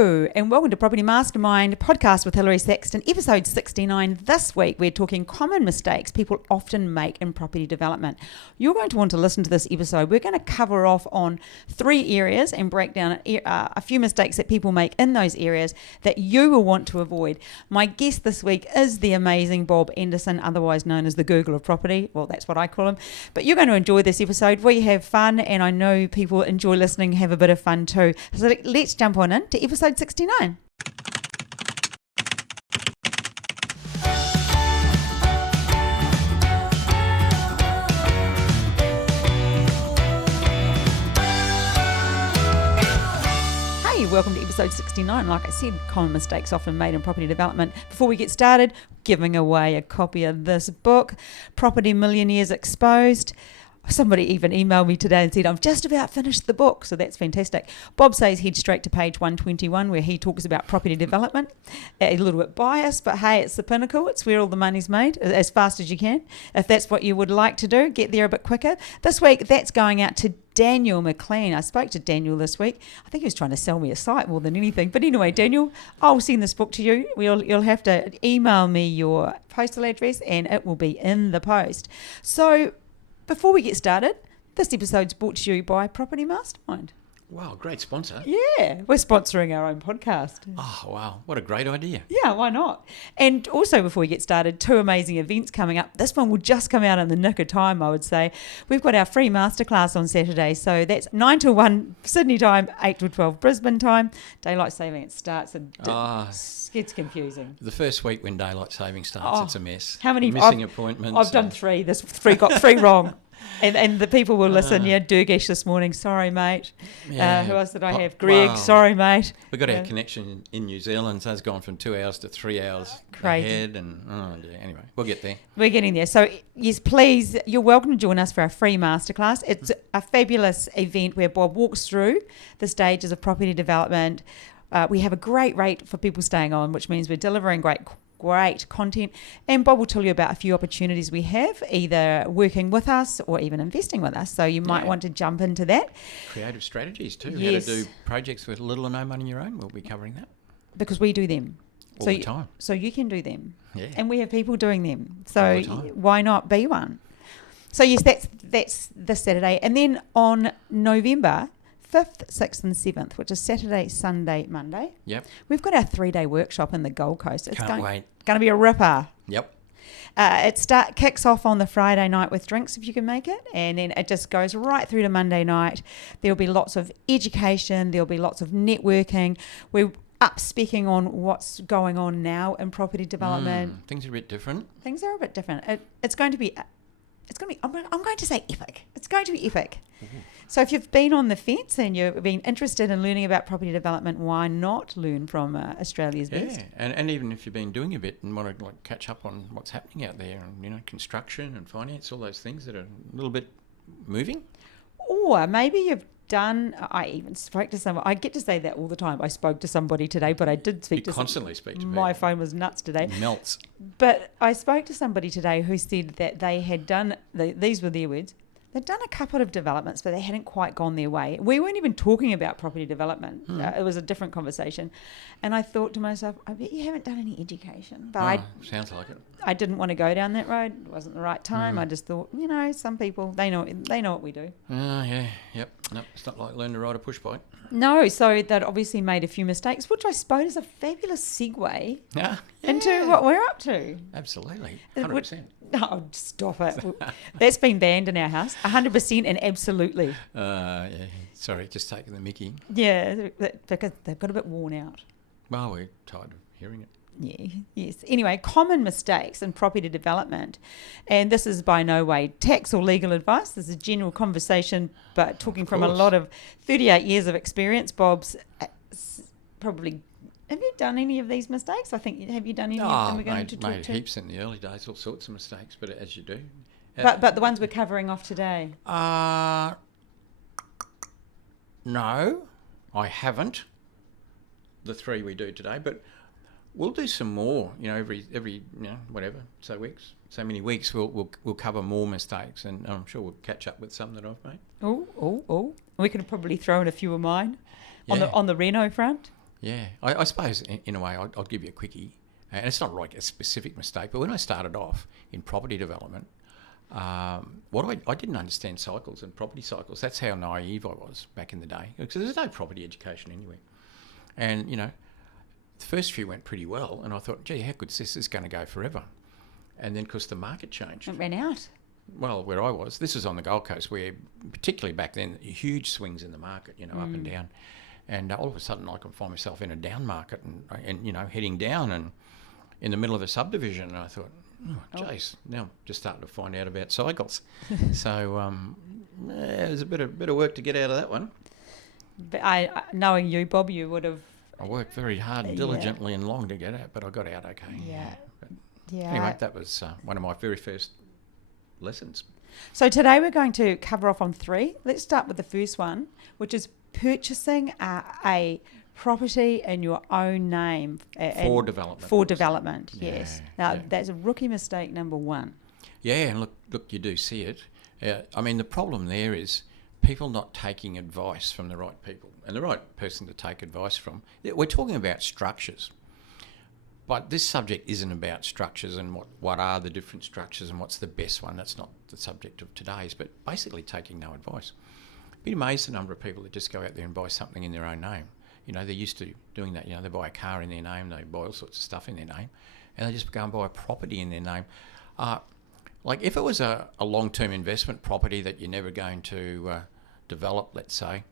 Hello and welcome to Property Mastermind podcast with Hilary Saxton, episode 69. This week we're talking common mistakes people often make in property development. You're going to want to listen to this episode. We're going to cover off on 3 areas and break down a few mistakes that people make in those areas that you will want to avoid. My guest this week is the amazing Bob Anderson, otherwise known as the Google of Property. Well, that's what I call him. But you're going to enjoy this episode. We have fun, and I know people enjoy listening, have a bit of fun too. So let's jump on in to episode 69. Hey, welcome to episode 69. Like I said, common mistakes often made in property development. Before we get started, giving away a copy of this book, Property Millionaires Exposed. Somebody even emailed me today and said, I've just about finished the book, so that's fantastic. Bob says head straight to page 121 where he talks about property development. A little bit biased, but hey, it's the pinnacle. It's where all the money's made as fast as you can. If that's what you would like to do, get there a bit quicker. This week, that's going out to Daniel McLean. I spoke to Daniel this week. I think he was trying to sell me a site more than anything. But anyway, Daniel, I'll send this book to you. You'll have to email me your postal address and it will be in the post. So before we get started, this episode's brought to you by Property Mastermind. Wow, great sponsor. Yeah, we're sponsoring our own podcast. Oh, wow. What a great idea. Yeah, why not? And also, before we get started, 2 amazing events coming up. This one will just come out in the nick of time, I would say. We've got our free masterclass on Saturday. So that's 9 to 1 Sydney time, 8 to 12 Brisbane time. Daylight saving, it starts and gets confusing. The first week when daylight saving starts, it's a mess. How many? Missing appointments. I've done 3. This 3 got 3 wrong. And the people will listen. Durgesh this morning, sorry mate. Yeah. Who else did I have? Greg, sorry mate. We got our connection in New Zealand, so it's gone from 2 hours to 3 hours ahead. And anyway, we'll get there. We're getting there. So yes, please, you're welcome to join us for our free masterclass. It's a fabulous event where Bob walks through the stages of property development. We have a great rate for people staying on, which means we're delivering great content, and Bob will tell you about a few opportunities we have, either working with us or even investing with us, so you might want to jump into that. Creative strategies too. Yes. How to do projects with little or no money on your own. We'll be covering that because we do them all the time, so you can do them. Yeah. And we have people doing them, so all the time. Why not be one? So yes, that's this Saturday, and then on November 5th, 6th and 7th, which is Saturday, Sunday, Monday. Yep. We've got our 3-day workshop in the Gold Coast. It's Can't wait. Going to be a ripper. Yep. It kicks off on the Friday night with drinks if you can make it, and then it just goes right through to Monday night. There'll be lots of education. There'll be lots of networking. We're up-speccing on what's going on now in property development. Things are a bit different. Things are a bit different. It's going to be. I'm going to say epic. It's going to be epic. Mm-hmm. So if you've been on the fence and you've been interested in learning about property development, why not learn from Australia's best? Yeah, and even if you've been doing a bit and want to catch up on what's happening out there, and construction and finance, all those things that are a little bit moving. Or maybe you've done. I even spoke to someone. I get to say that all the time. I spoke to somebody today, but I did speak to. You constantly speak to people. My phone was nuts today. It melts. But I spoke to somebody today who said that they had done. These were their words. They'd done a couple of developments, but they hadn't quite gone their way. We weren't even talking about property development. It was a different conversation. And I thought to myself, I bet you haven't done any education. But sounds like it. I didn't want to go down that road. It wasn't the right time. I just thought, some people, they know what we do. Yeah, yep. No, it's not like learn to ride a push bike. No, so that obviously made a few mistakes, which I suppose is a fabulous segue into what we're up to. Absolutely, 100%. Oh, stop it. That's been banned in our house, 100% and absolutely. Yeah, sorry, just taking the mickey. Yeah, because they've got a bit worn out. Well, we're tired of hearing it. Yeah, yes. Anyway, common mistakes in property development. And this is by no way tax or legal advice. This is a general conversation, but talking from a lot of 38 years of experience. Bob's probably... Have you done any of these mistakes? Have you done any of them we're going to talk made to? Heaps in the early days, all sorts of mistakes, but as you do. But the ones we're covering off today? No, I haven't. The 3 we do today, but we'll do some more. Every so many weeks we'll cover more mistakes, and I'm sure we'll catch up with some that I've made. Oh! We could probably throw in a few of mine on the Reno front. Yeah, I suppose in a way I'll give you a quickie, and it's not like a specific mistake, but when I started off in property development, I didn't understand cycles and property cycles. That's how naive I was back in the day, because there's no property education anywhere. And, the first few went pretty well, and I thought, gee, how good is this? This is going to go forever. And then, because the market changed. It ran out. Well, where I was, this was on the Gold Coast, where particularly back then, huge swings in the market, up and down. And all of a sudden I can find myself in a down market and heading down and in the middle of a subdivision. And I thought, jeez, now I'm just starting to find out about cycles. So there's a bit of work to get out of that one. But knowing you, Bob, you would have... I worked very hard and diligently and long to get out, but I got out okay. Yeah. Anyway, that was one of my very first lessons. So today we're going to cover off on 3. Let's start with the first one, which is purchasing a property in your own name. For development. For development, yes. Now, Yeah. that's a rookie mistake number 1. Yeah, and look, you do see it. I mean, the problem there is people not taking advice from the right people and the right person to take advice from. We're talking about structures. But this subject isn't about structures and what are the different structures and what's the best one. That's not the subject of today's, but basically taking no advice. Be amazed the number of people that just go out there and buy something in their own name. They're used to doing that. They buy a car in their name, they buy all sorts of stuff in their name, and they just go and buy a property in their name. Like if it was a long-term investment property that you're never going to develop, let's say,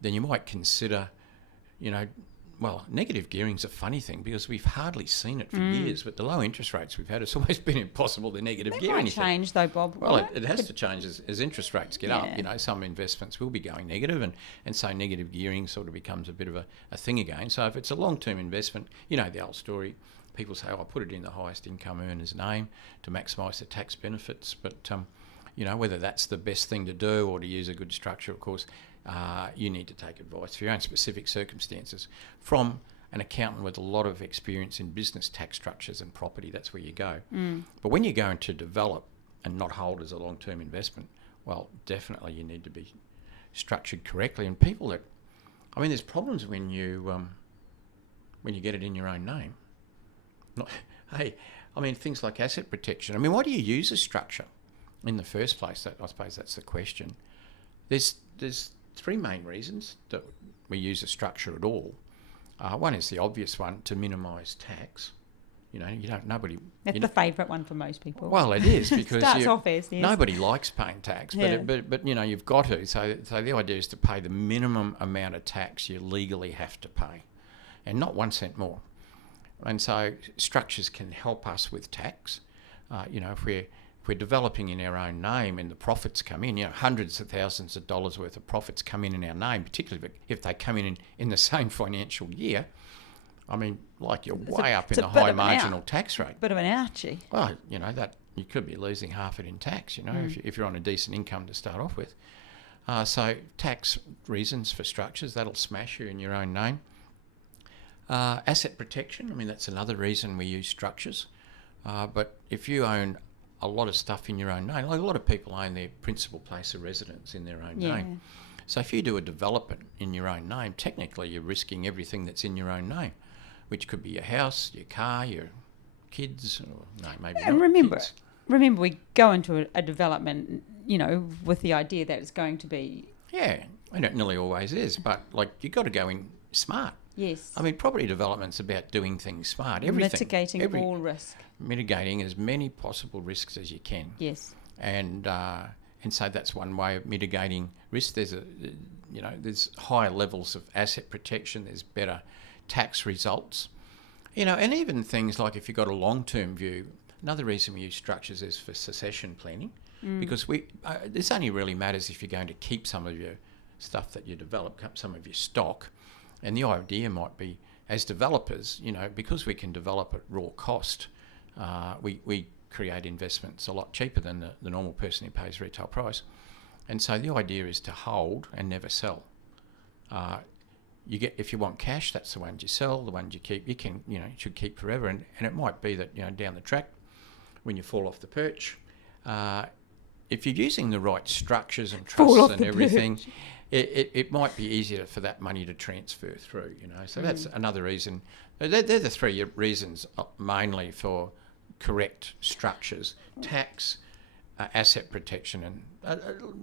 then you might consider, well, negative gearing's a funny thing because we've hardly seen it for years. But the low interest rates we've had, it's always been impossible to negative gear anything. It might change though, Bob. Well, it has to change as interest rates get up. Some investments will be going negative, and so negative gearing sort of becomes a bit of a thing again. So if it's a long-term investment, the old story, people say, I'll put it in the highest income earner's name to maximise the tax benefits. But, whether that's the best thing to do or to use a good structure, of course, you need to take advice for your own specific circumstances from an accountant with a lot of experience in business tax structures and property. That's where you go. But when you're going to develop and not hold as a long-term investment, well, definitely you need to be structured correctly. And people there's problems when you get it in your own name. Things like asset protection. Why do you use a structure in the first place? I suppose that's the question. There's 3 main reasons that we use a structure at all. One is the obvious one, to minimise tax. That's the favourite one for most people. Well, it is because starts off as, yes. Nobody likes paying tax, but you've got to. So the idea is to pay the minimum amount of tax you legally have to pay, and not 1 cent more. And so structures can help us with tax. If we're developing in our own name and the profits come in, hundreds of thousands of dollars worth of profits come in our name, particularly if they come in the same financial year, you're way up in a high marginal tax rate. Bit of an ouchie. Well, that you could be losing half it in tax, if you're on a decent income to start off with. So tax reasons for structures, that'll smash you in your own name. Asset protection, that's another reason we use structures. But if you own a lot of stuff in your own name, like a lot of people own their principal place of residence in their own name. So if you do a development in your own name, technically you're risking everything that's in your own name, which could be your house, your car, your kids, or no, maybe not. And remember, we go into a development, with the idea that it's going to be... Yeah, and it nearly always is, but you've got to go in smart. Yes. Property development's about doing things smart. Mitigating all risk. Mitigating as many possible risks as you can. Yes. And so that's one way of mitigating risk. There's higher levels of asset protection. There's better tax results. And even things like if you've got a long-term view, another reason we use structures is for succession planning, because this only really matters if you're going to keep some of your stuff that you develop, some of your stock. And the idea might be, as developers, because we can develop at raw cost, we create investments a lot cheaper than the normal person who pays retail price. And so the idea is to hold and never sell. If you want cash, that's the ones you sell. The ones you keep, you should keep forever. And it might be that down the track, when you fall off the perch, if you're using the right structures and trusts and everything, it might be easier for that money to transfer through, So that's another reason. They're the three reasons mainly for correct structures: tax, asset protection, and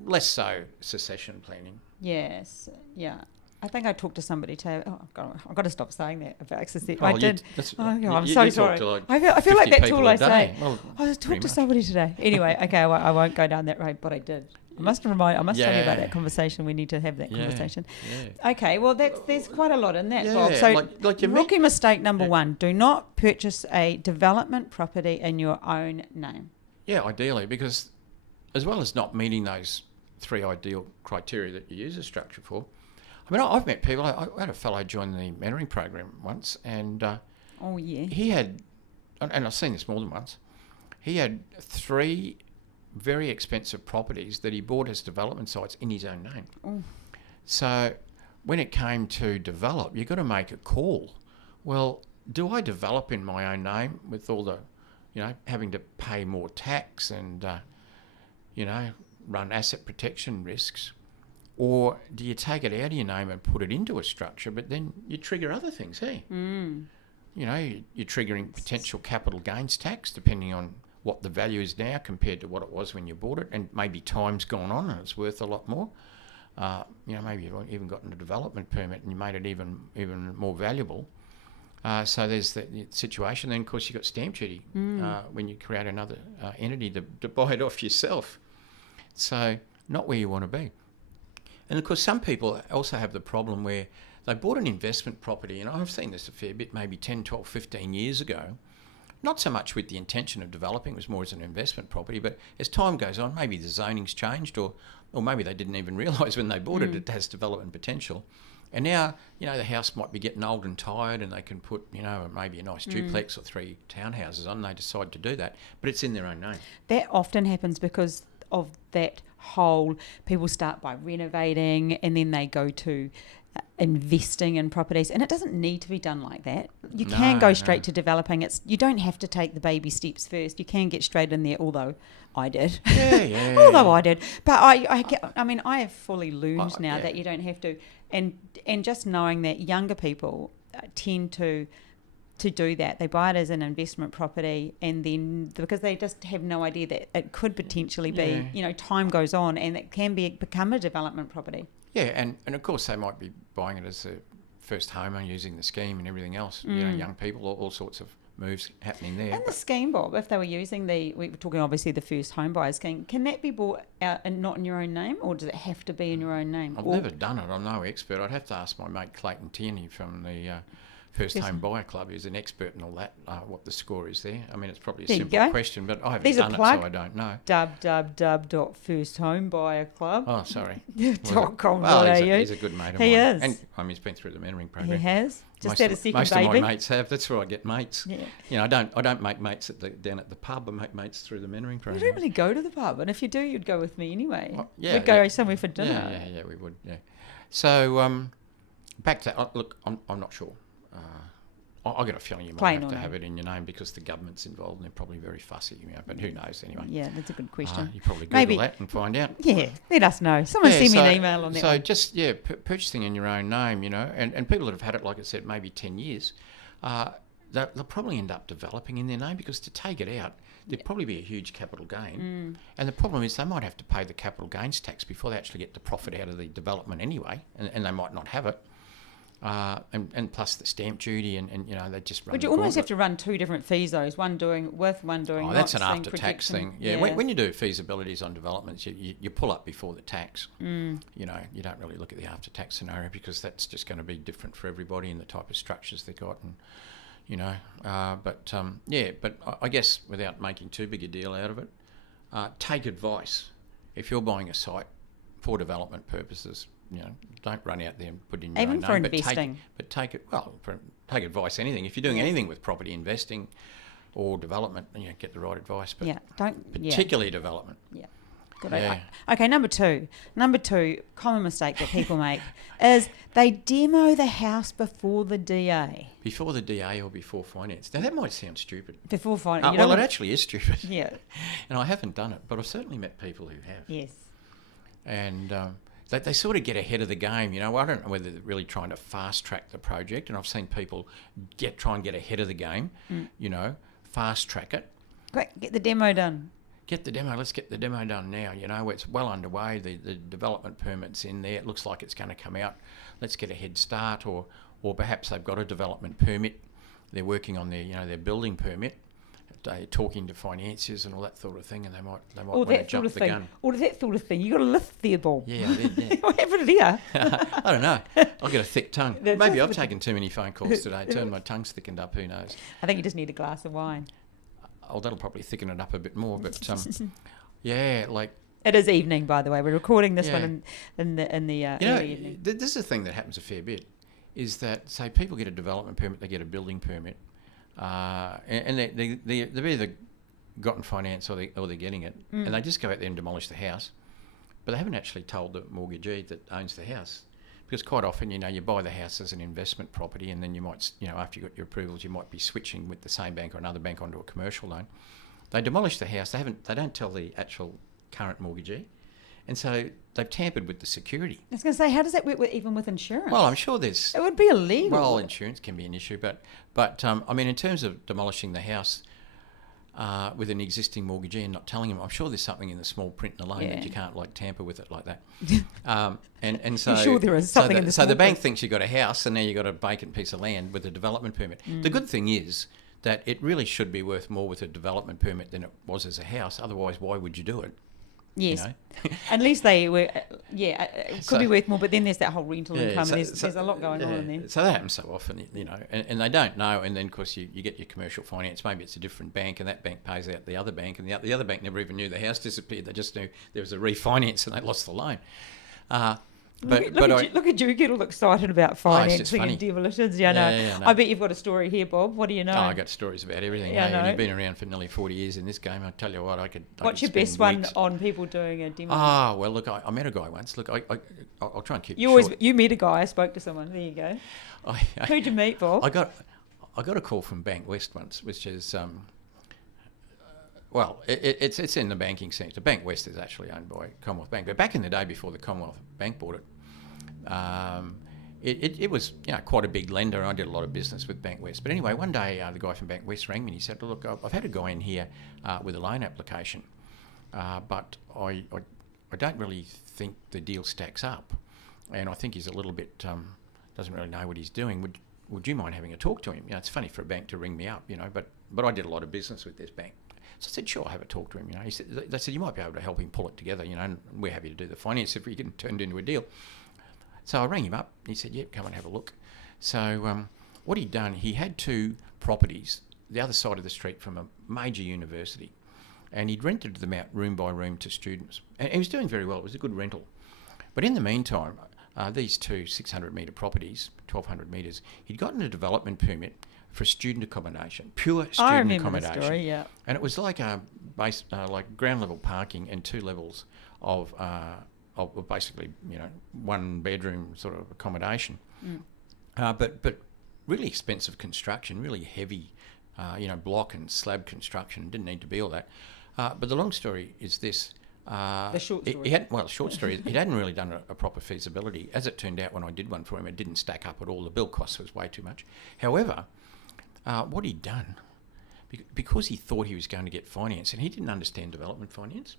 less so succession planning. Yes, yeah. I think I talked to somebody today. Oh, I've got to stop saying that about access. Oh, I did. I'm so sorry. Like I feel like that's all I say. say. Well, I talked to somebody today. Anyway, okay, I won't go down that road, but I did. I must tell you about that conversation. We need to have that conversation. Yeah. Okay, well, there's quite a lot in that, Bob. So, rookie mistake number one, do not purchase a development property in your own name. Yeah, ideally, because as well as not meeting those three ideal criteria that you use a structure for, I mean, I've met people. I had a fellow join the mentoring program once, and he had, and I've seen this more than once, he had 3 very expensive properties that he bought as development sites in his own name. Oh. So when it came to develop, you've got to make a call. Well, do I develop in my own name with all the, having to pay more tax and, run asset protection risks? Or do you take it out of your name and put it into a structure, but then you trigger other things, hey? Mm. You're triggering potential capital gains tax depending on what the value is now compared to what it was when you bought it, and maybe time's gone on and it's worth a lot more. Maybe you've even gotten a development permit and you made it even more valuable. So there's the situation. Then, of course, you've got stamp duty when you create another entity to buy it off yourself. So not where you want to be. And of course, some people also have the problem where they bought an investment property, and I've seen this a fair bit, maybe 10, 12, 15 years ago, not so much with the intention of developing, it was more as an investment property, but as time goes on, maybe the zoning's changed, or maybe they didn't even realise when they bought it has development potential. And now, the house might be getting old and tired, and they can put, maybe a nice duplex or 3 townhouses on, and they decide to do that, but it's in their own name. That often happens because of that whole, people start by renovating and then they go to investing in properties, and it doesn't need to be done like that. You can go straight to developing. You don't have to take the baby steps first. You can get straight in there, although I did. Yeah. Although I did. But I have fully learned now that you don't have to, and just knowing that younger people tend to do that. They buy it as an investment property, and then because they just have no idea that it could potentially be, time goes on and it can become a development property. Yeah, and of course they might be buying it as a first home and using the scheme and everything else. Young people, all sorts of moves happening there. And the scheme, Bob, if they were using we were talking obviously the first home buyer scheme, can that be bought out and not in your own name, or does it have to be in your own name? I've never done it. I'm no expert. I'd have to ask my mate Clayton Tierney from the First Home Buyer Club, who's an expert in all that, what the score is there. I mean, it's probably a simple question, but I haven't done it, so I don't know. www.firsthomebuyerclub. Oh, sorry. .com.au. Well, he's a good mate of mine. He is. And he's been through the mentoring program. He has. Just had a second most baby. Most of my mates have. That's where I get mates. Yeah. I don't make mates down at the pub. I make mates through the mentoring program. You don't really go to the pub, and if you do, you'd go with me anyway. Well, we'd go somewhere for dinner. Yeah, we would. Yeah. So back to look, I'm not sure. I've got a feeling you might have to have it in your name because the government's involved and they're probably very fussy, but who knows anyway. Yeah, that's a good question. You probably Google that and find out. Yeah, let us know. Someone send me an email on that. So just, purchasing in your own name, and people that have had it, like I said, maybe 10 years, they'll probably end up developing in their name because to take it out, there'd probably be a huge capital gain. And the problem is they might have to pay the capital gains tax before they actually get the profit out of the development anyway, and they might not have it. And plus the stamp duty and they just run. Would you almost have to run 2 different fees, though? One doing not. That's an after-tax thing. Yeah. When you do feasibilities on developments, you pull up before the tax. You don't really look at the after-tax scenario because that's just going to be different for everybody and the type of structures they've got, and but I guess without making too big a deal out of it, take advice. If you're buying a site for development purposes, don't run out there and put in your own name. Even for investing. But take advice, anything. If you're doing anything with property investing or development, get the right advice. But particularly development. Yeah. Good idea. Okay, number two, common mistake that people make is they demo the house before the DA. Before the DA or before finance. Now, that might sound stupid. Before finance. It actually is stupid. Yeah. And I haven't done it, but I've certainly met people who have. Yes. And they sort of get ahead of the game. I don't know whether they're really trying to fast track the project, and I've seen people try and get ahead of the game, fast track it. Quick, get the demo done. Let's get the demo done now. It's well underway. The development permit's in there. It looks like it's going to come out. Let's get a head start, or perhaps they've got a development permit. They're working on their building permit. They're talking to financiers and all that sort of thing, and they might want to jump the gun. All that sort of thing. You got a lift there, Bob. Yeah, I did. Yeah. What happened there? I don't know. I've got a thick tongue. Maybe I've taken too many phone calls today. Turned my tongue's thickened up. Who knows? I think you just need a glass of wine. Oh, that'll probably thicken it up a bit more. But yeah, like. It is evening, by the way. We're recording this one in the early evening. This is a thing that happens a fair bit. Is that, say, people get a development permit, they get a building permit, and they've either gotten finance or they're getting it, and they just go out there and demolish the house, but they haven't actually told the mortgagee that owns the house, because quite often you buy the house as an investment property, and then you might after you got your approvals you might be switching with the same bank or another bank onto a commercial loan. They demolish the house. They don't tell the actual current mortgagee, and so they've tampered with the security. I was going to say, how does that work even with insurance? Well, I'm sure there's... It would be illegal. Well, insurance can be an issue, but I mean, in terms of demolishing the house with an existing mortgagee and not telling him, I'm sure there's something in the small print in the loan that you can't tamper with it like that. And so... You're sure there is something in the small So the bank print? thinks you've got a house and now you've got a vacant piece of land with a development permit. The good thing is that it really should be worth more with a development permit than it was as a house. Otherwise, why would you do it? Yes. At least they were, it could be worth more, but then there's that whole rental income, and there's a lot going on in there. So that happens so often, and they don't know, and then, of course, you get your commercial finance. Maybe it's a different bank, and that bank pays out the other bank, and the other bank never even knew the house disappeared. They just knew there was a refinance, and they lost the loan. Look at you get all excited about financing and demolitions. No. I bet you've got a story here, Bob. What do you know? Oh, I got stories about everything. When you've been around for nearly 40 years in this game, I tell you what, I could. What's your best one on people doing a demo? Ah, well, look, I met a guy once. Look, I'll try and keep. You meet a guy. I spoke to someone. There you go. Who'd you meet, Bob? I got a call from Bank West once, which is well, it's in the banking sector. Bank West is actually owned by Commonwealth Bank, but back in the day before the Commonwealth Bank bought it. It was quite a big lender, and I did a lot of business with Bank West. But anyway, one day the guy from Bank West rang me and he said, look, I've had a guy in here with a loan application, but I don't really think the deal stacks up, and I think he's a little bit doesn't really know what he's doing. Would you mind having a talk to him? It's funny for a bank to ring me up, but I did a lot of business with this bank. So I said, sure, I'll have a talk to him. They said, you might be able to help him pull it together, and we're happy to do the finance if we can turn it into a deal. So I rang him up. He said, yep, come and have a look. So what he'd done, he had 2 properties the other side of the street from a major university, and he'd rented them out room by room to students. And he was doing very well. It was a good rental. But in the meantime, these 2 600-metre proproperties, 1,200 metres, he'd gotten a development permit for student accommodation, pure student accommodation. The story, yeah. And it was like like ground level parking and 2 levels of basically, 1 bedroom sort of accommodation. But really expensive construction, really heavy, block and slab construction. Didn't need to be all that. But the long story is this. The short story. Short story is he hadn't really done a proper feasibility. As it turned out, when I did one for him, it didn't stack up at all. The bill cost was way too much. However, what he'd done, because he thought he was going to get finance, and he didn't understand development finance.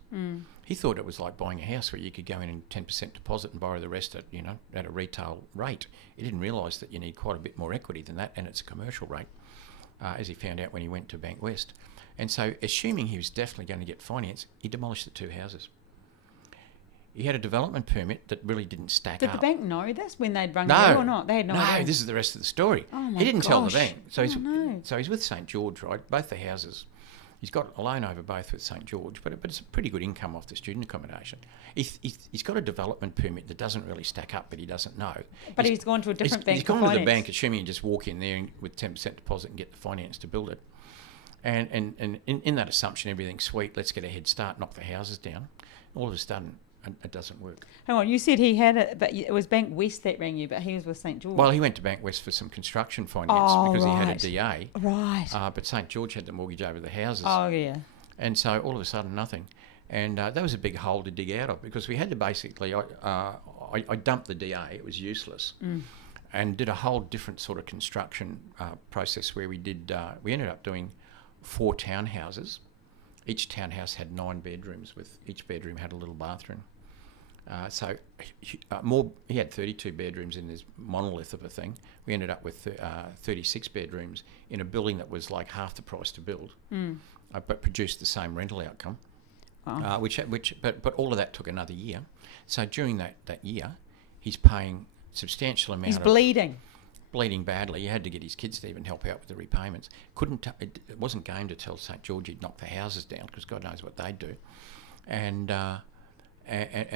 He thought it was like buying a house where you could go in and 10% deposit and borrow the rest at a retail rate. He didn't realise that you need quite a bit more equity than that, and it's a commercial rate, as he found out when he went to Bank West. And so, assuming he was definitely going to get finance, he demolished the 2 houses. He had a development permit that really didn't stack up. Did the bank know this when they'd rung you or not? They had no idea. No, this is the rest of the story. Oh my he didn't tell the gosh. bank. So he's with St George, right? Both the houses. He's got a loan over both with St George, but it's a pretty good income off the student accommodation. He's got a development permit that doesn't really stack up, but he doesn't know. But he's gone to a different bank. He's gone to the bank, assuming you just walk in there with 10% deposit and get the finance to build it. And in that assumption, everything's sweet. Let's get a head start, knock the houses down. All of a sudden, it doesn't work. Hang on, you said he had it, but it was Bank West that rang you, but he was with St George. Well, he went to Bank West for some construction finance because he had a DA. Right. But St George had the mortgage over the houses. Oh, yeah. And so all of a sudden, nothing. And that was a big hole to dig out of, because we had to basically, I I dumped the DA. It was useless. And did a whole different sort of construction process where we ended up doing 4 townhouses. Each townhouse had 9 bedrooms, with each bedroom had a little bathroom. He had 32 bedrooms in this monolith of a thing. We ended up with 36 bedrooms in a building that was like half the price to build, but produced the same rental outcome. Wow. But all of that took another year. So during that year, he's paying substantial amount. He's bleeding Badly. He had to get his kids to even help out with the repayments. It wasn't game to tell St George he'd knock the houses down, because God knows what they'd do, and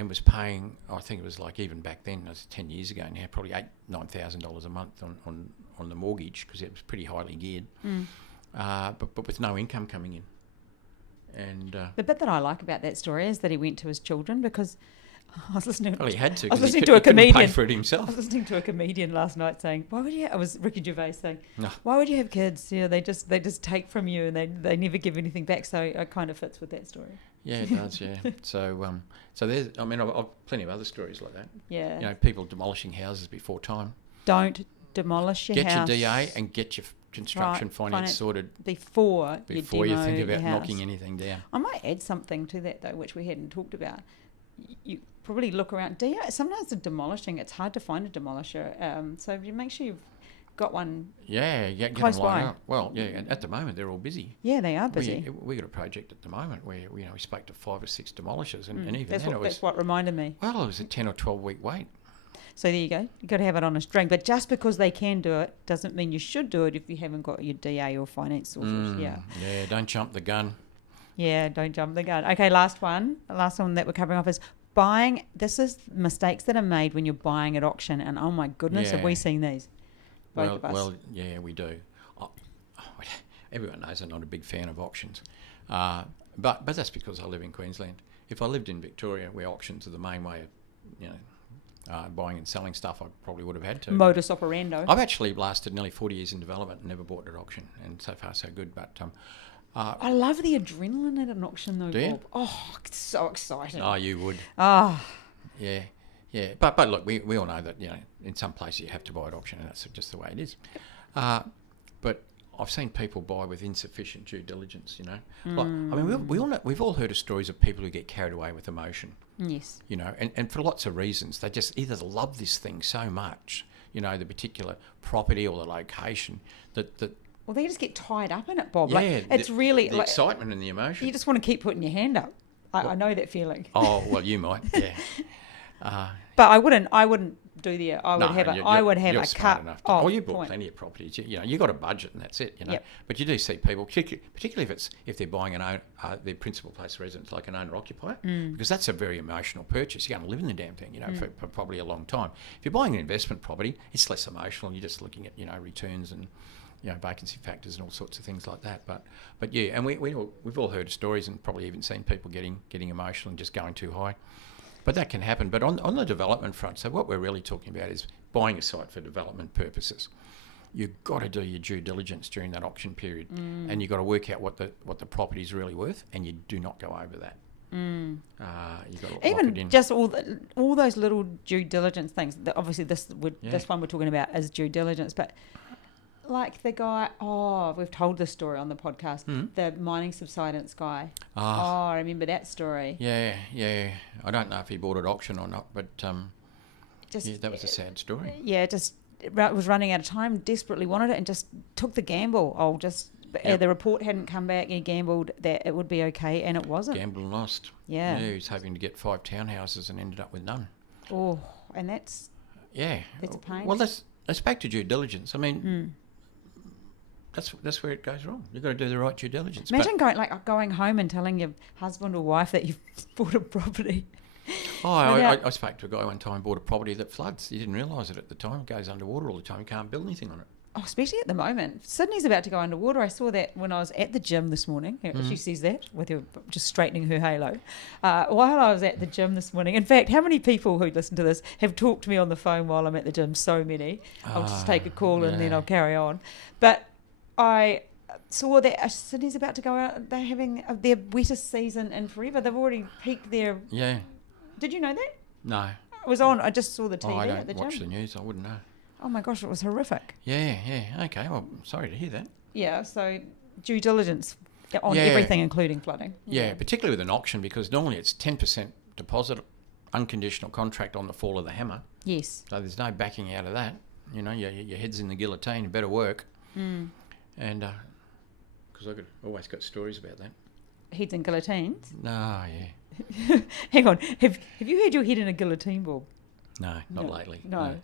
was paying, I think it was like, even back then, it was 10 years ago now, probably $9,000 a month on the mortgage, because it was pretty highly geared, but with no income coming in. And the bit that I like about that story is that he went to his children, because I was listening. Well, he had to. I was listening he to a comedian. Pay for it himself. I was listening to a comedian last night saying, "Why would you?" It was Ricky Gervais saying, No. "Why would you have kids? You know, they just take from you, and they never give anything back." So it kind of fits with that story. Yeah, it does. Yeah. So there's. I mean, I've plenty of other stories like that. Yeah. You know, people demolishing houses before time. Don't demolish your house. Get your DA and get your construction finance sorted before you think about your knocking house. anything down. I might add something to that though, which we hadn't talked about. You probably look around. Sometimes the demolishing, it's hard to find a demolisher. So you make sure you've got one. Yeah, get close them lined by. up. Well, yeah. And at the moment, they're all busy. Yeah, they are busy. We got a project at the moment where we spoke to 5 or 6 demolishers, and even that's then that's what reminded me. Well, it was a 10 or 12 week wait. So there you go. You've got to have it on a string. But just because they can do it doesn't mean you should do it if you haven't got your DA or finance sorted. Yeah, don't jump the gun. Yeah, don't jump the gun. Okay, last one. The last one that we're covering off is buying. This is mistakes that are made when you're buying at auction. And oh my goodness, have we seen these? Both of us. Well, yeah, we do. Everyone knows I'm not a big fan of auctions. But that's because I live in Queensland. If I lived in Victoria, where auctions are the main way of buying and selling stuff, I probably would have had to. Modus operandi. I've actually lasted nearly 40 years in development and never bought at auction, and so far so good. But I love the adrenaline at an auction though, do you? Bob. Oh, it's so exciting. Oh, you would. Oh. Yeah. But look, we all know that, in some places you have to buy at auction, and that's just the way it is. But I've seen people buy with insufficient due diligence. Like, I mean, we've all heard of stories of people who get carried away with emotion. Yes. And for lots of reasons, they just either love this thing so much, the particular property or the location that. Well, they just get tied up in it, Bob. Yeah, like, it's really the excitement and the emotion. You just want to keep putting your hand up. I know that feeling. Oh well, you might. Yeah. But I wouldn't do the. I would have a cut. Oh, you bought plenty of properties. You got a budget and that's it. Yep. But you do see people, particularly if they're buying their principal place of residence, like an owner occupier, because that's a very emotional purchase. You're going to live in the damn thing, for probably a long time. If you're buying an investment property, it's less emotional. You're just looking at returns and vacancy factors and all sorts of things like that. But yeah, and we've all heard stories and probably even seen people getting emotional and just going too high. But that can happen. But on the development front, so what we're really talking about is buying a site for development purposes. You've got to do your due diligence during that auction period, and you've got to work out what the property is really worth, and you do not go over that. You've got to lock it in. Just all those little due diligence things. Obviously, this one we're talking about is due diligence, but. Like the guy, we've told this story on the podcast, the mining subsidence guy. I remember that story. Yeah. I don't know if he bought at auction or not, but that was a sad story. Yeah, just was running out of time, desperately wanted it, and just took the gamble. The report hadn't come back, he gambled that it would be okay, and it wasn't. Gambled and lost. Yeah. He was hoping to get 5 townhouses and ended up with none. Oh, and that's... Yeah. That's a pain. Well, let's back to due diligence. I mean... That's where it goes wrong. You've got to do the right due diligence. Imagine going home and telling your husband or wife that you've bought a property. I spoke to a guy one time, bought a property that floods. He didn't realise it at the time. It goes underwater all the time. You can't build anything on it. Oh, especially at the moment. Sydney's about to go underwater. I saw that when I was at the gym this morning. She says that with her just straightening her halo. While I was at the gym this morning. In fact, how many people who listen to this have talked to me on the phone while I'm at the gym? So many. I'll just take a call and then I'll carry on. But I saw that Sydney's about to go out. They're having their wettest season in forever. They've already peaked their... Yeah. Did you know that? No. was on. I just saw the TV I at the don't watch gym. the news. I wouldn't know. Oh my gosh, it was horrific. Yeah. Okay. Well, sorry to hear that. Yeah, so due diligence on Yeah. everything, including flooding. Yeah, particularly with an auction, because normally it's 10% deposit, unconditional contract on the fall of the hammer. Yes. So there's no backing out of that. You know, your head's in the guillotine, you better work. And because I've always got stories about that. Heads and guillotines. No, yeah. Hang on. Have you had your head in a guillotine, Bob? No, not lately. No.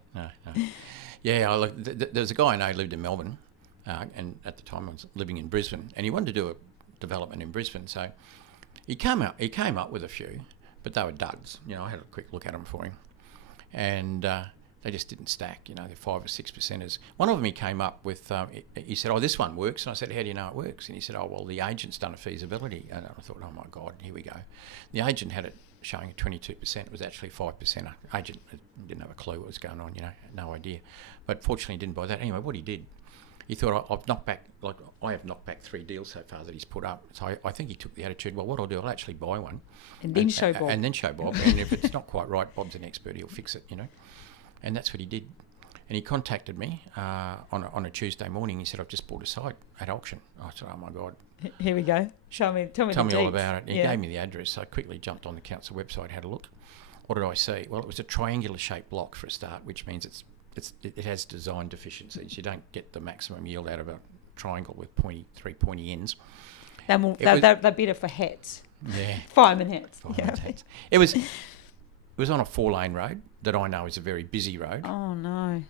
Yeah, there was a guy I know who lived in Melbourne, and at the time I was living in Brisbane, and he wanted to do a development in Brisbane. So he came up with a few, but they were duds. You know, I had a quick look at them for him, and they just didn't stack. You know, they're 5 or 6%ers. One of them he came up with. He said, "Oh, this one works," and I said, "How do you know it works?" And he said, "Oh, well, the agent's done a feasibility." And I thought, "Oh my God, here we go." The agent had it showing 22%. It was actually 5%. Agent didn't have a clue what was going on. You know, no idea. But fortunately, he didn't buy that. Anyway, what he did, he thought, I've knocked back, like I have knocked back 3 deals so far that he's put up. So I think he took the attitude, well, what I'll do, I'll actually buy one. And then show Bob. And then show Bob. And if it's not quite right, Bob's an expert, he'll fix it, you know. And that's what he did. And he contacted me on a Tuesday morning. He said, I've just bought a site at auction. I said, oh my God. Here we go. Tell me all about it. He gave me the address. So I quickly jumped on the council website, had a look. What did I see? Well, it was a triangular shaped block for a start, which means it has design deficiencies. You don't get the maximum yield out of a triangle with three pointy ends. They're better for hats. Yeah. Fireman hats. Hats. It was on a 4-lane road that I know is a very busy road. Oh no.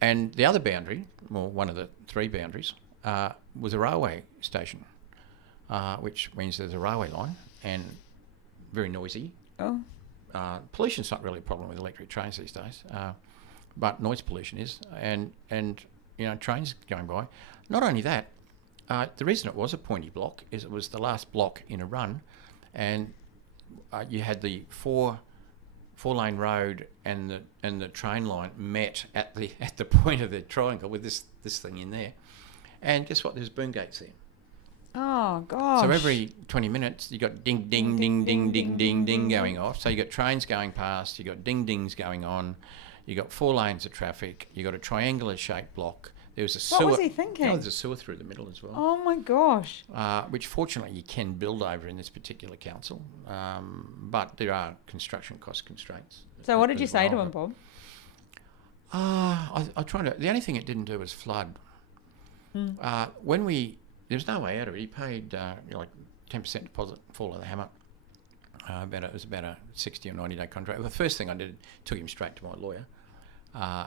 And the other boundary, well, one of the 3 boundaries, was a railway station, which means there's a railway line and very noisy. Oh. Pollution's not really a problem with electric trains these days, but noise pollution is, and you know, trains going by. Not only that, the reason it was a pointy block is it was the last block in a run, and you had the 4-lane road and the train line met at the point of the triangle with this thing in there, and guess what? There's boom gates there. Oh gosh. So every 20 minutes you got ding ding ding ding ding ding ding going off. So you got trains going past, you got ding dings going on, you got 4 lanes of traffic, you got a triangular shaped block. There was a sewer. What was he thinking? There's a sewer through the middle as well. Oh my gosh. Which fortunately you can build over in this particular council, but there are construction cost constraints. So what did you say to him, Bob? I tried to. The only thing it didn't do was flood. There was no way out of it. He paid like 10% deposit, fall of the hammer. It was about a 60 or 90-day contract. The first thing I did, took him straight to my lawyer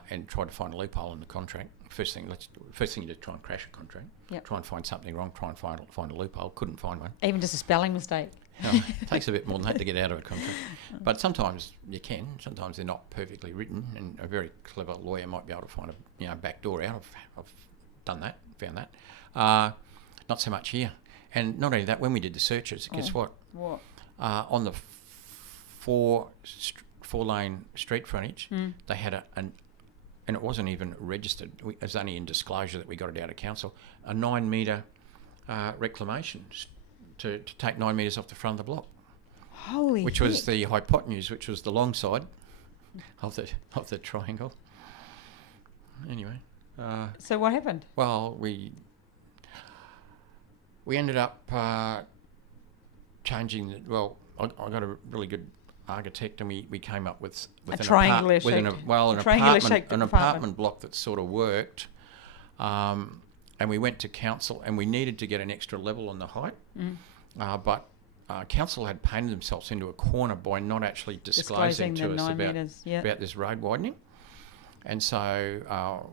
and tried to find a loophole in the contract. First thing you do, try and crash a contract. Yep. Try and find something wrong. Try and find a loophole. Couldn't find one. Even just a spelling mistake. It takes a bit more than that to get out of a contract. But sometimes you can. Sometimes they're not perfectly written, and a very clever lawyer might be able to find a back door out. I've done that, found that. Not so much here. And not only that, when we did the searches, guess what? What? On the 4-lane street frontage, they had and it wasn't even registered. It was only in disclosure that we got it out of council, a 9-metre reclamation to take 9 metres off the front of the block. Holy Which was the hypotenuse, which was the long side of the triangle. Anyway. So what happened? Well, we ended up changing. I got a really good architect, and we came up with an apartment block that sort of worked. And we went to council, and we needed to get an extra level on the height, but council had painted themselves into a corner by not actually disclosing to us about this road widening, and so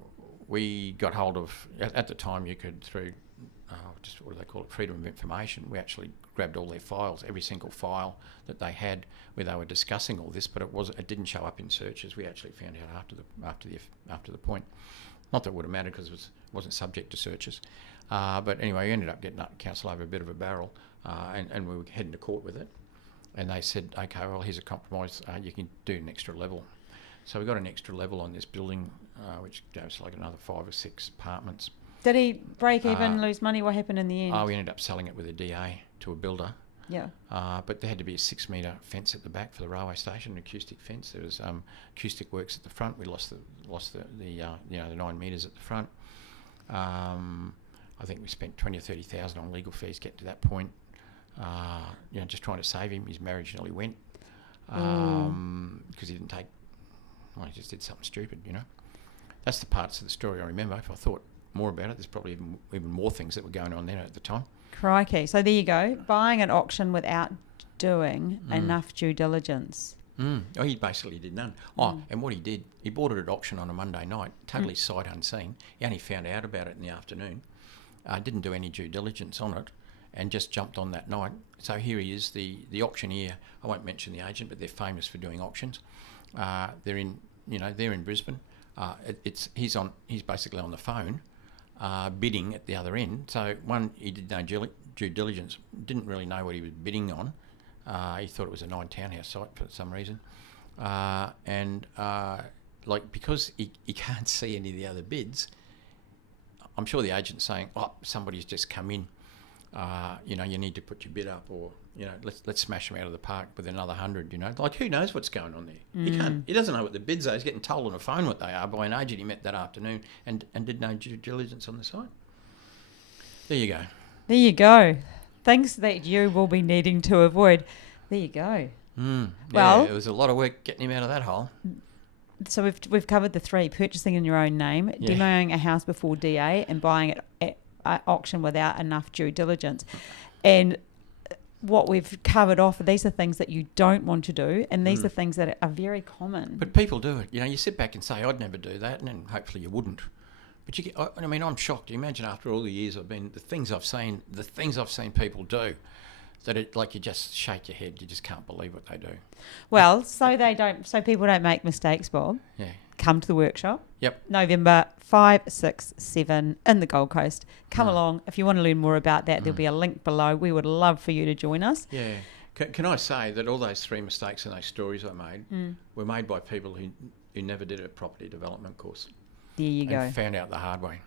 we got hold of. At the time, you could through just what do they call it, freedom of information. We actually grabbed all their files, every single file that they had where they were discussing all this, but it didn't show up in searches. We actually found out after the point. Not that it would have mattered because it wasn't subject to searches. But anyway, we ended up getting up council over a bit of a barrel, and we were heading to court with it. And they said, okay, well, here's a compromise. You can do an extra level. So we got an extra level on this building, which goes like another 5 or 6 apartments. Did he break even, lose money? What happened in the end? We ended up selling it with a DA to a builder. Yeah. But there had to be a 6 metre fence at the back for the railway station, an acoustic fence. There was acoustic works at the front. We lost the 9 metres at the front. I think we spent 20 or 30,000 on legal fees getting to that point. Just trying to save him. His marriage nearly went because he didn't take. Well, he just did something stupid. That's the parts of the story I remember. If I thought more about it, there's probably even more things that were going on there at the time. Crikey. So there you go. Buying at auction without doing enough due diligence. Oh, he basically did none. And what he did, he bought it at auction on a Monday night, totally sight unseen. He only found out about it in the afternoon. Didn't do any due diligence on it, and just jumped on that night. So here he is, the auctioneer. I won't mention the agent, but they're famous for doing auctions. They're in Brisbane. He's basically on the phone, bidding at the other end. So he did no due diligence, didn't really know what he was bidding on. He thought it was a 9 townhouse site for some reason, because he can't see any of the other bids. I'm sure the agent's saying, somebody's just come in. You need to put your bid up, or let's smash them out of the park with another 100. Who knows what's going on there? He doesn't know what the bids are. He's getting told on the phone what they are by an agent he met that afternoon, and did no due diligence on the site. There you go. There you go. Things that you will be needing to avoid. There you go. Well, it was a lot of work getting him out of that hole. So we've covered the 3: purchasing in your own name, demoing a house before DA, and buying it at auction without enough due diligence. And what we've covered off, these are things that you don't want to do, and these are things that are very common. But people do it. You sit back and say, I'd never do that, and then hopefully you wouldn't. But I'm shocked. You imagine after all the years the things I've seen people do, that you just shake your head. You just can't believe what they do. Well, so people don't make mistakes, Bob. Yeah. Come to the workshop. Yep. November 5, 6, 7 in the Gold Coast. Come along. If you want to learn more about that, there'll be a link below. We would love for you to join us. Yeah. Can I say that all those 3 mistakes and those stories I made were made by people who never did a property development course. There you go. And found out the hard way.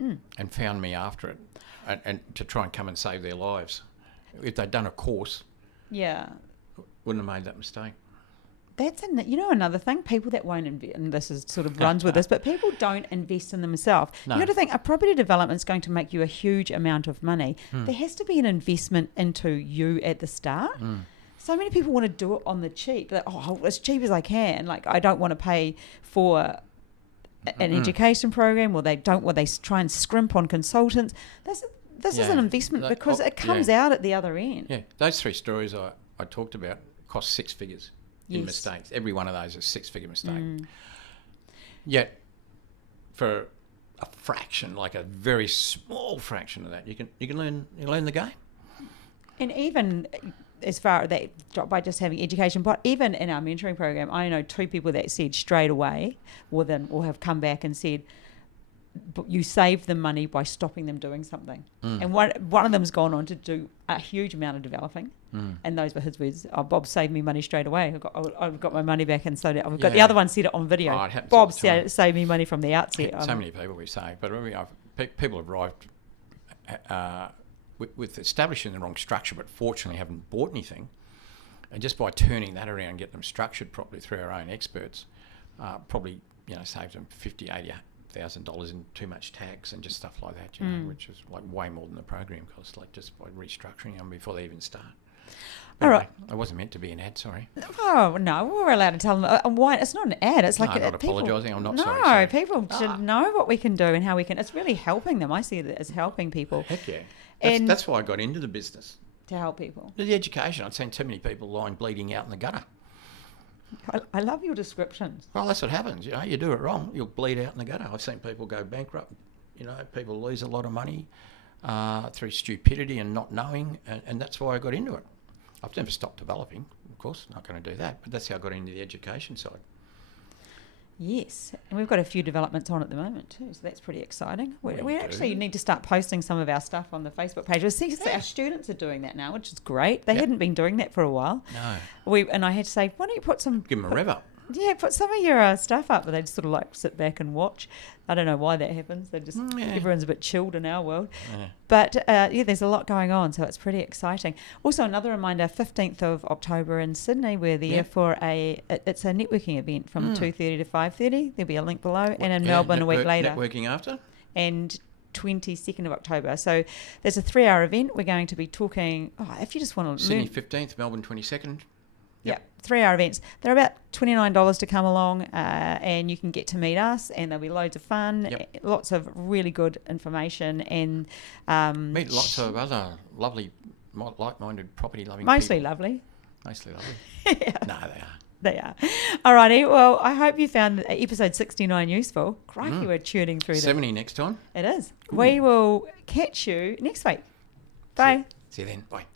And found me after it, and to try and come and save their lives. If they'd done a course, wouldn't have made that mistake. That's another thing. People that won't invest, and this is sort of runs with this, but people don't invest in themselves. No. You've got to think a property development is going to make you a huge amount of money. There has to be an investment into you at the start. So many people want to do it on the cheap. Like, as cheap as I can. Like, I don't want to pay for an education program, or they try and scrimp on consultants. This is an investment because it comes out at the other end. Yeah, those 3 stories I talked about cost 6 figures in mistakes. Every one of those is a 6-figure mistake. Yet, for a fraction, like a very small fraction of that, you can learn the game. And even as far as that, by just having education, but even in our mentoring program, I know 2 people that said straight away, or have come back and said, but you save them money by stopping them doing something. And one of them's gone on to do a huge amount of developing, and those were his words. Bob saved me money straight away. I've got my money back, and so I've got the other one said it on video. Bob saved me money from the outset. So many people we say, but people have arrived with establishing the wrong structure, but fortunately haven't bought anything, and just by turning that around and get them structured properly through our own experts, probably saves them $50,000-$80,000 in too much tax and just stuff like that, which is like way more than the program costs, like just by restructuring them before they even start. All right. I wasn't meant to be an ad, sorry. Oh, no, we're allowed to tell them why. It's not an ad. It's like I'm not apologising. I'm not sorry. No, people should know what we can do and how we can. It's really helping them. I see it as helping people. Heck yeah. That's why I got into the business. To help people. The education. I'd seen too many people lying bleeding out in the gutter. I love your descriptions. Well, that's what happens. You do it wrong, you'll bleed out in the gutter. I've seen people go bankrupt. People lose a lot of money through stupidity and not knowing, and that's why I got into it. I've never stopped developing, of course, not going to do that, but that's how I got into the education side. Yes, and we've got a few developments on at the moment too, so that's pretty exciting. We actually need to start posting some of our stuff on the Facebook page. Our students are doing that now, which is great. They hadn't been doing that for a while. No. And I had to say, why don't you put some... Give them a rev up. Yeah, put some of your stuff up, but they just sort of like sit back and watch. I don't know why that happens. They just everyone's a bit chilled in our world. Yeah. But yeah, there's a lot going on, so it's pretty exciting. Also, another reminder: 15th of October in Sydney, we're there for it's a networking event from 2:30 to 5:30. There'll be a link below, and in Melbourne a week later. Networking after. And 22nd of October. So there's a 3-hour event. We're going to be talking. If you just want to Sydney 15th, Melbourne 22nd. Yep. 3-hour events. They're about $29 to come along, and you can get to meet us, and there'll be loads of fun, lots of really good information, and meet lots of other lovely, like-minded, property-loving mostly people. lovely. Mostly lovely. Yeah. No, they are. They are. Alrighty. Well, I hope you found episode 69 useful. Crikey, we're tuning through 70 next time. It is. Ooh. We will catch you next week. Bye. See you then. Bye.